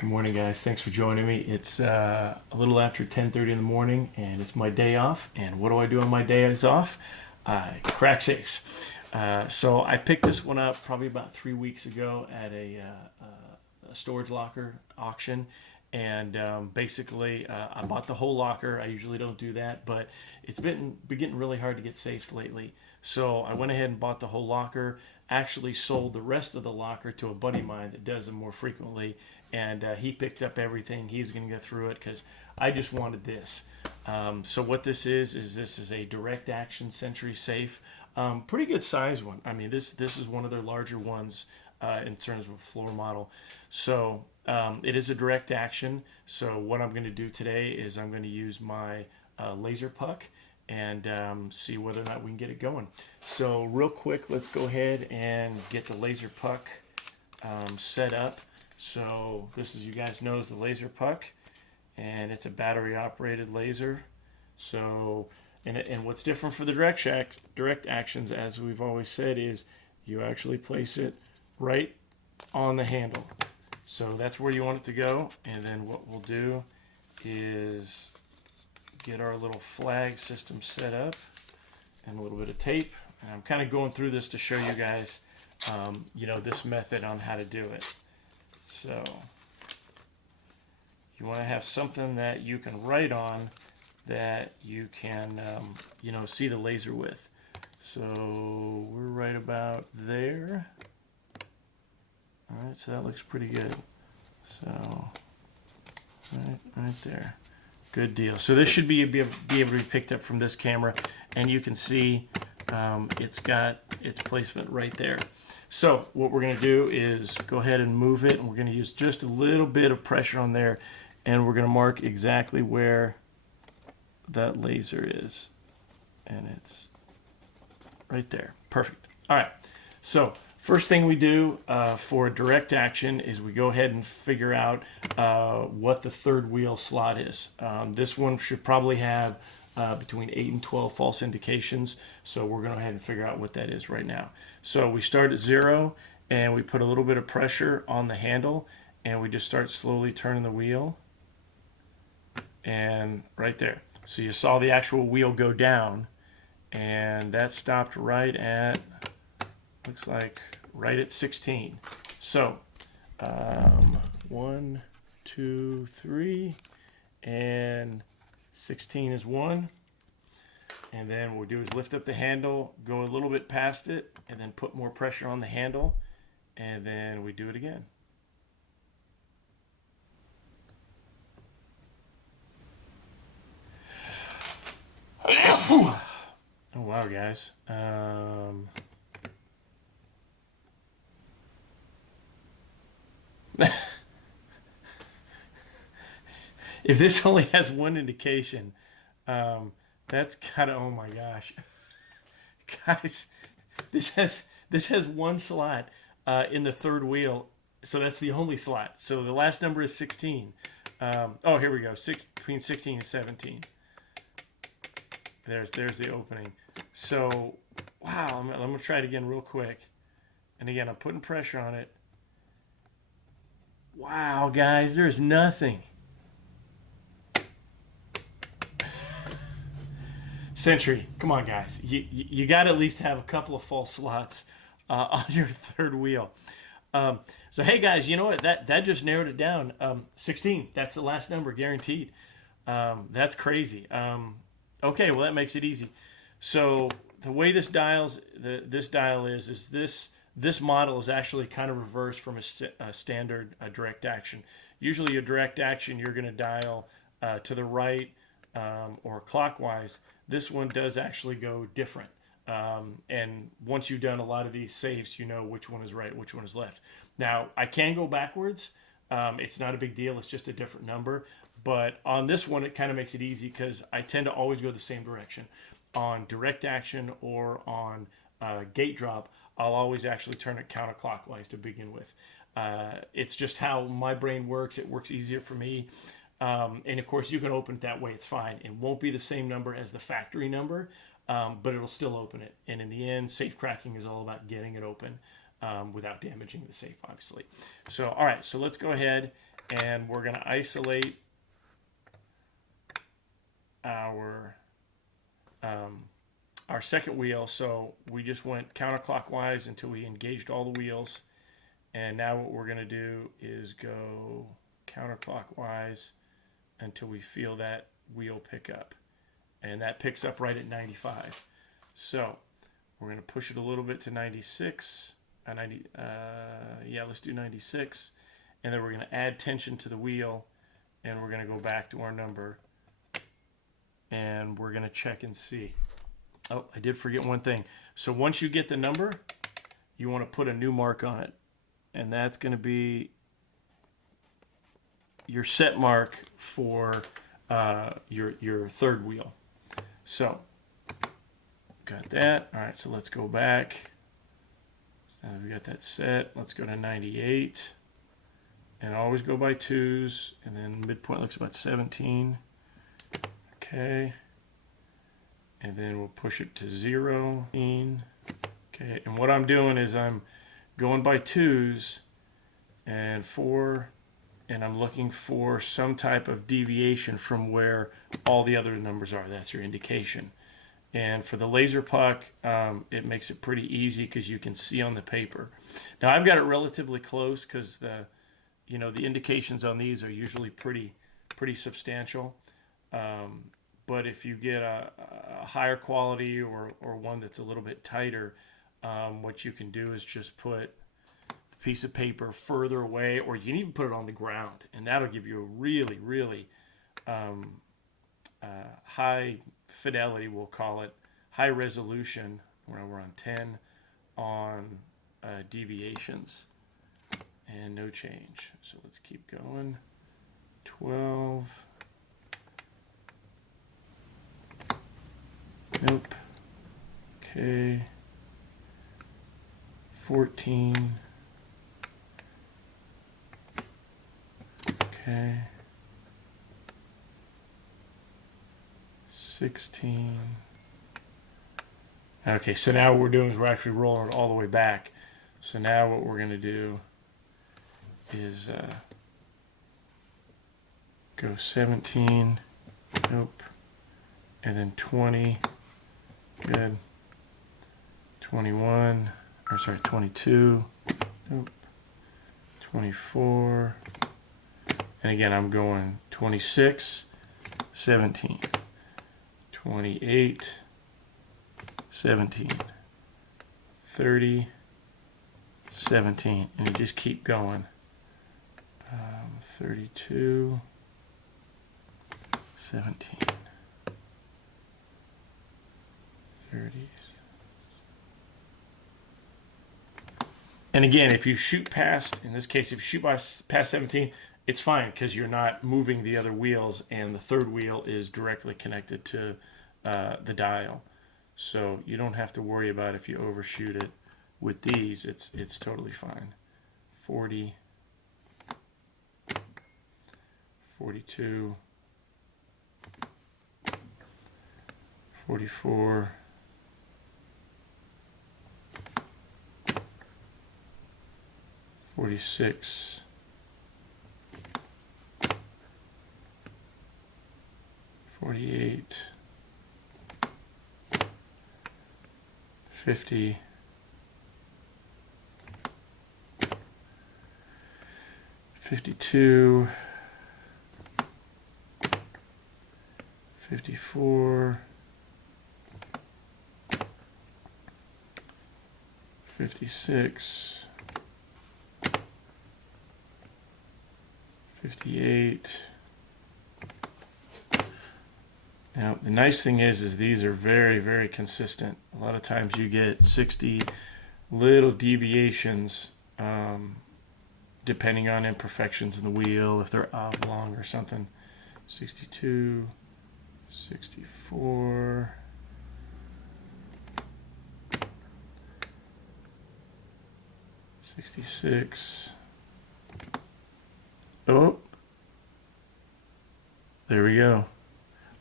Good morning, guys. Thanks for joining me. It's a little after 10:30 in the morning, and it's my day off. And what do I do on my days off? I crack safes. So I picked this one up probably about 3 weeks ago at a storage locker auction. And basically, I bought the whole locker. I usually don't do that, but it's been getting really hard to get safes lately. So I went ahead and bought the whole locker. Actually sold the rest of the locker to a buddy of mine that does them more frequently, and he picked up everything. He's going to go through it because I just wanted this. So what this is a direct action Sentry safe. Pretty good size one. I mean, this is one of their larger ones in terms of a floor model. So it is a direct action. So what I'm going to do today is I'm going to use my laser puck and see whether or not we can get it going. So real quick, let's go ahead and get the laser puck set up. So this, as you guys know, is the laser puck, and it's a battery operated laser. So and what's different for the direct actions, as we've always said, is you actually place it right on the handle. So that's where you want it to go. And then what we'll do is get our little flag system set up and a little bit of tape. And I'm kind of going through this to show you guys, this method on how to do it. So you want to have something that you can write on that you can, see the laser with. So we're right about there. All right, so that looks pretty good. So right there. Good deal. So this should be able to be picked up from this camera, and you can see it's got its placement right there. So what we're going to do is go ahead and move it, and we're going to use just a little bit of pressure on there, and we're going to mark exactly where that laser is, and it's right there. Perfect. All right. So first thing we do for direct action is we go ahead and figure out what the third wheel slot is. This one should probably have between 8 and 12 false indications, so we're going to go ahead and figure out what that is right now. So we start at 0, and we put a little bit of pressure on the handle, and we just start slowly turning the wheel, and right there. So you saw the actual wheel go down, and that stopped right at, looks like, right at 16. So 1, 2, 3, and 16 is 1. And then what we'll do is lift up the handle, go a little bit past it, and then put more pressure on the handle, and then we do it again. Oh wow, guys. If this only has one indication, that's kind of, oh my gosh, guys, this has one slot in the third wheel, so that's the only slot. So the last number is 16. Oh, here we go, between 16 and 17. There's the opening. So wow, I'm gonna try it again real quick, and again I'm putting pressure on it. Wow, guys, there's nothing. Sentry, come on, guys. You got to at least have a couple of false slots on your third wheel. So, hey, guys, you know what? That just narrowed it down. 16, that's the last number, guaranteed. That's crazy. Okay, well, that makes it easy. So the way this dial is this model is actually kind of reversed from a standard direct action. Usually a direct action, you're going to dial to the right or clockwise. This one does actually go different. And once you've done a lot of these safes, you know which one is right, which one is left. Now, I can go backwards. It's not a big deal. It's just a different number. But on this one, it kind of makes it easy because I tend to always go the same direction. On direct action or on gate drop, I'll always actually turn it counterclockwise to begin with. It's just how my brain works. It works easier for me. And of course, you can open it that way. It's fine. It won't be the same number as the factory number, but it'll still open it. And in the end, safe cracking is all about getting it open without damaging the safe, obviously. So, all right, so let's go ahead and we're going to isolate our second wheel. So we just went counterclockwise until we engaged all the wheels. And now what we're going to do is go counterclockwise until we feel that wheel pick up. And that picks up right at 95. So we're going to push it a little bit to 96. Let's do 96. And then we're going to add tension to the wheel. And we're going to go back to our number. And we're going to check and see. Oh, I did forget one thing. So once you get the number, you want to put a new mark on it. And that's going to be your set mark for your third wheel. So, got that. All right, so let's go back. So we got that set. Let's go to 98. And always go by twos. And then midpoint looks about 17. Okay. And then we'll push it to 0. Okay, and what I'm doing is I'm going by twos and 4, and I'm looking for some type of deviation from where all the other numbers are. That's your indication. And for the laser puck, it makes it pretty easy because you can see on the paper. Now I've got it relatively close because the indications on these are usually pretty substantial. But if you get a higher quality or one that's a little bit tighter, what you can do is just put a piece of paper further away, or you can even put it on the ground, and that'll give you a really, really high fidelity, we'll call it, high resolution, where we're on 10 on deviations, and no change. So let's keep going. 12. Nope. Okay. 14. Okay. 16. Okay, so now what we're doing is we're actually rolling it all the way back. So now what we're going to do is go 17. Nope. And then 20. Good. 21. 22. Nope. 24. And again, I'm going 26, 17. 28, 17. 30, 17. And you just keep going. 32, 17. 30s. And again, if you shoot past, in this case, if you shoot past 17, it's fine because you're not moving the other wheels, and the third wheel is directly connected to the dial. So you don't have to worry about if you overshoot it with these. It's totally fine. 40, 42, 44, 46, 48, 50, 52, 54, 56, 58. Now, the nice thing is these are very, very consistent. A lot of times you get 60 little deviations depending on imperfections in the wheel, if they're oblong or something. 62, 64, 66. Oh, there we go.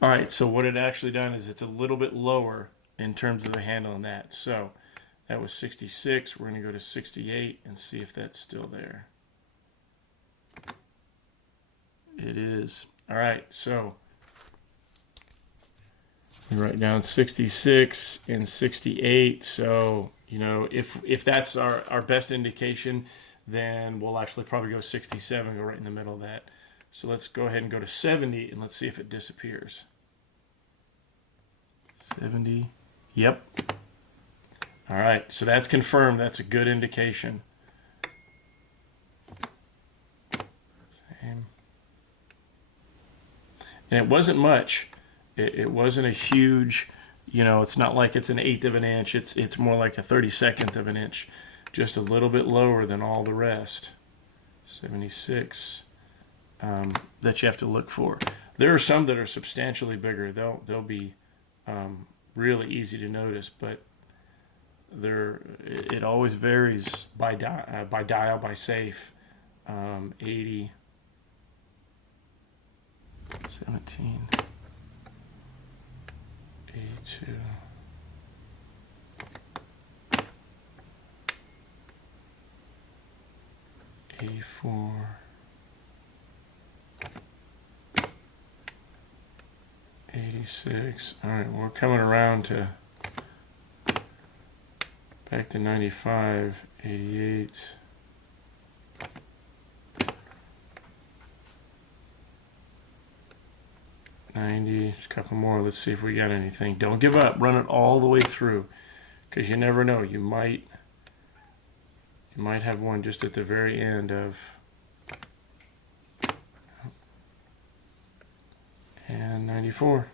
All right, so what it actually done is it's a little bit lower in terms of the handle on that. So that was 66. We're going to go to 68 and see if that's still there. it is. All right, so we write down 66 and 68. So, you know, if that's our best indication, then we'll actually probably go 67, go right in the middle of that. So let's go ahead and go to 70, and let's see if it disappears. 70. Yep. All right, so that's confirmed. That's a good indication. Same. And it wasn't much. It wasn't a huge, you know, it's not like it's an 1/8 of an inch. It's more like a 32nd of an inch. Just a little bit lower than all the rest. 76 that you have to look for. There are some that are substantially bigger. They'll be really easy to notice, but it always varies by dial, by safe. 80, 17, 82, 84, 86. All right, we're coming around to back to 95, 88. 90, a couple more. Let's see if we got anything. Don't give up. Run it all the way through, because you never know. You might have one just at the very end of. And 94.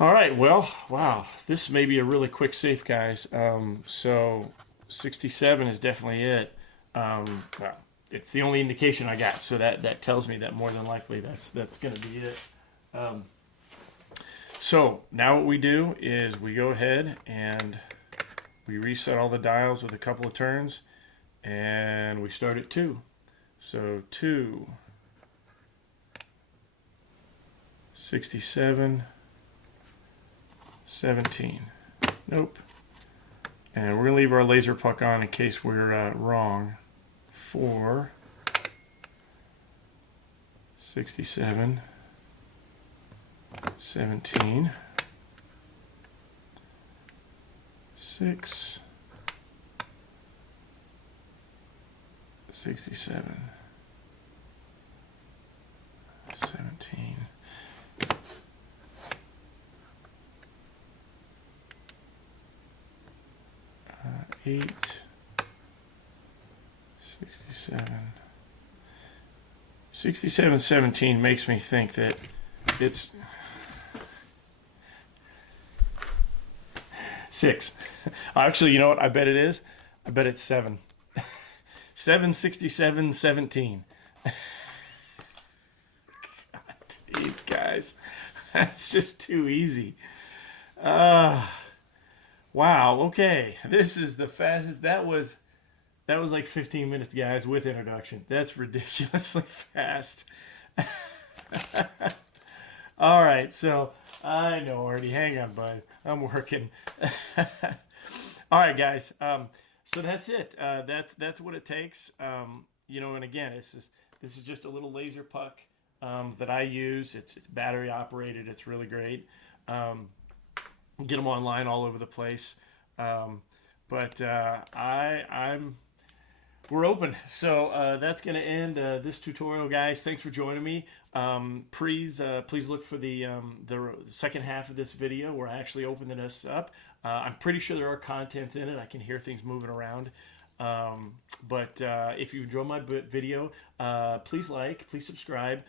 All right. Well, wow. This may be a really quick safe, guys. So 67 is definitely it. Well, it's the only indication I got, so that tells me that more than likely that's going to be it. So now what we do is we go ahead and we reset all the dials with a couple of turns, and we start at 2. So 2, 67, 17. Nope. And we're going to leave our laser puck on in case we're wrong. 4, 67, 17, 6, 67, 17, 8, 67, 17 makes me think that it's 6. Actually, you know what? I bet it is. I bet it's 7. 7, 67, 17. God, geez, guys. That's just too easy. Wow, okay. This is the fastest. That was like 15 minutes, guys, with introduction. That's ridiculously fast. All right, so I know, Artie. Hang on, bud. I'm working. All right, guys. So that's it. That's what it takes. You know, and again, this is just a little laser puck that I use. It's battery operated. It's really great. Get them online all over the place. But we're open. So that's going to end this tutorial, guys. Thanks for joining me. Please look for the second half of this video where I actually open this up. I'm pretty sure there are contents in it. I can hear things moving around. But if you enjoy my video, please please subscribe.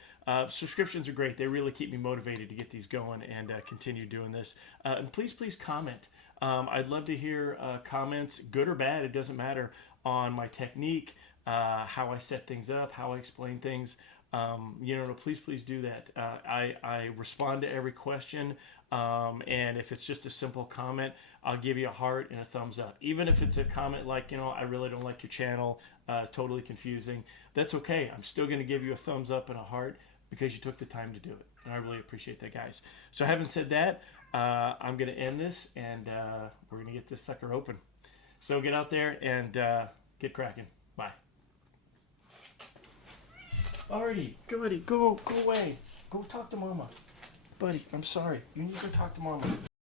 Subscriptions are great. They really keep me motivated to get these going and continue doing this. And please comment. I'd love to hear comments, good or bad, it doesn't matter, on my technique, how I set things up, how I explain things. You know, please do that. I respond to every question, and if it's just a simple comment, I'll give you a heart and a thumbs up. Even if it's a comment like, you know, I really don't like your channel, totally confusing, that's okay. I'm still going to give you a thumbs up and a heart because you took the time to do it, and I really appreciate that, guys. So having said that, I'm going to end this, and we're going to get this sucker open. So get out there and get cracking. Bye. Alrighty, go, buddy, go away. Go talk to mama. Buddy, I'm sorry. You need to go talk to mama.